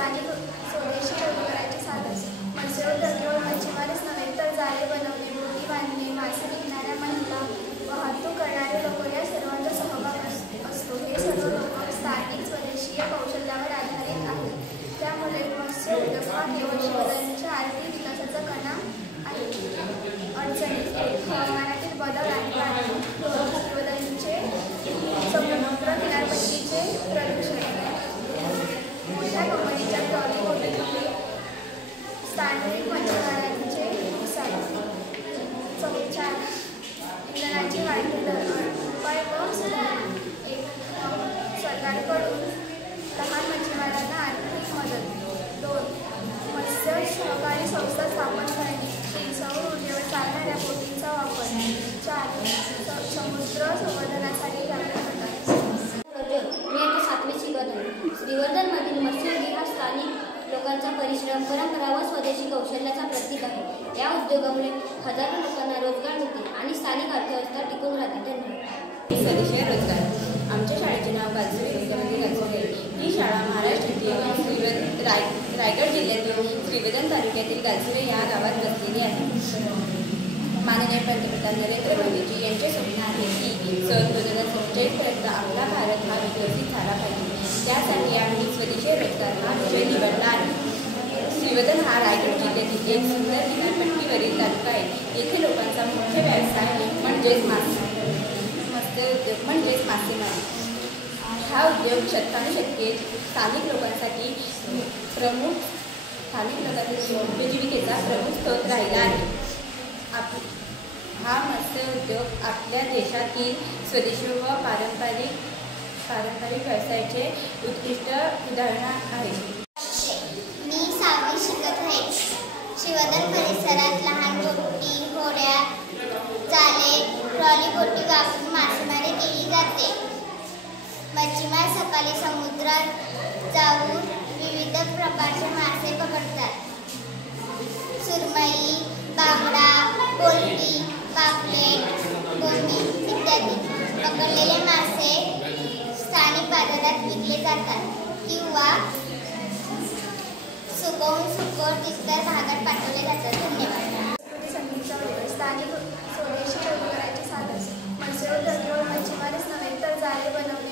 स्थानिक स्वदेशी रोजगाराचे साधन. मत्स्योद्योग केवळ मच्छीमारच नव्हे तर जाळे बनवणे, बोटी बांधणे, मासे विकणाऱ्या महिला, वाहतूक करणारे लोक या सर्वांचा सहभाग असतो. हे सर्व लोक स्थानिक स्वदेशीय कौशल्यावर आधारित आहेत. त्यामुळे मत्स्योद्योग हा केवळ शिवधनच्या आर्थिक विकासाचा कणा आहे. अडचणी: हवामानातील बदल आणि पाणी, शिवधनचे समुद्र किनारपट्टीचे प्रदूषण, मोठ्या कंपनीच्या ट्रॉली बोटीमुळे स्थानिक मच्छीमारांचे नुकसान, इंधनाची वाढती दर. उपाय व सुधारणा: 1. सरकारकडून लहान मच्छीमारांना आर्थिक मदत. 2. मत्स्य सहकारी संस्था स्थापन करणे. 3. सौर ऊर्जेवर चालणाऱ्या बोटींचा वापर. 4. समुद्र संवर्धनासाठी जागरूकता. मी आता 7वी शिकत आहे. श्रीवर्धनमधील मत्स्योद्योग हा स्थानिक लोकांचा परिश्रम, परंपरा व स्वदेशी कौशल्याचा प्रतीक आहे. या उद्योगामुळे हजारो लोकांना रोजगार मिळते आणि स्थानिक अर्थव्यवस्था टिकून राहते. धन्यवाद. स्वदेशी रोजगार. आमच्या शाळेचे नाव गाजरे विद्यामंदिर गाजरे. ही शाळा महाराष्ट्रातील रायगड जिल्ह्यातील श्रीवर्धन तालुक्यातील गाजरे या गावात बसलेली आहे. माननीय पंतप्रधान नरेंद्र मोदीजी यांचे स्वप्न आहे की सन 2047 पर्यंत आपला भारत हा विकसित झाला पाहिजे. त्यासाठी आम्ही स्वदेशी रोजगार हा विषय निवडला आहे. श्रीवर्धन हा रायगड जिल्ह्यातील एक सुंदर किनारपट्टीवरील तालुका आहे. येथे लोकांचा मुख्य व्यवसाय म्हणजेच मासेमारी. हा उद्योग शतकानुशतके स्थानिक लोकांसाठी उपजीविकेचा प्रमुख स्रोत राहिला आहे. हा मत्स्य उद्योग आपल्या देशातील स्वदेशी व पारंपरिक व्यवसायाचे उत्कृष्ट उदाहरण आहे. मी 6वी शिकत आहे. श्रीवर्धन परिसरात लहान बोटी, होड्या, जाळे, ट्रॉली बोटी वापरून मासेमारी केली जाते. मच्छीमार सकाळी समुद्रात जाऊन विविध प्रकारचे मासे पकडतात. सुरमई, बांगडा, पोल्ट्री, पापलेट, बोंबील इत्यादी. पकडलेले मासे स्थानिक बाजारात विकले जातात किंवा सुकवून इतर भागात पाठवले जातात. धन्यवाद. स्थानिक स्वदेशी रोजगाराचे साधन. मत्स्योद्योग केवळ मच्छीमारच नव्हे तर जाळे बनवणे,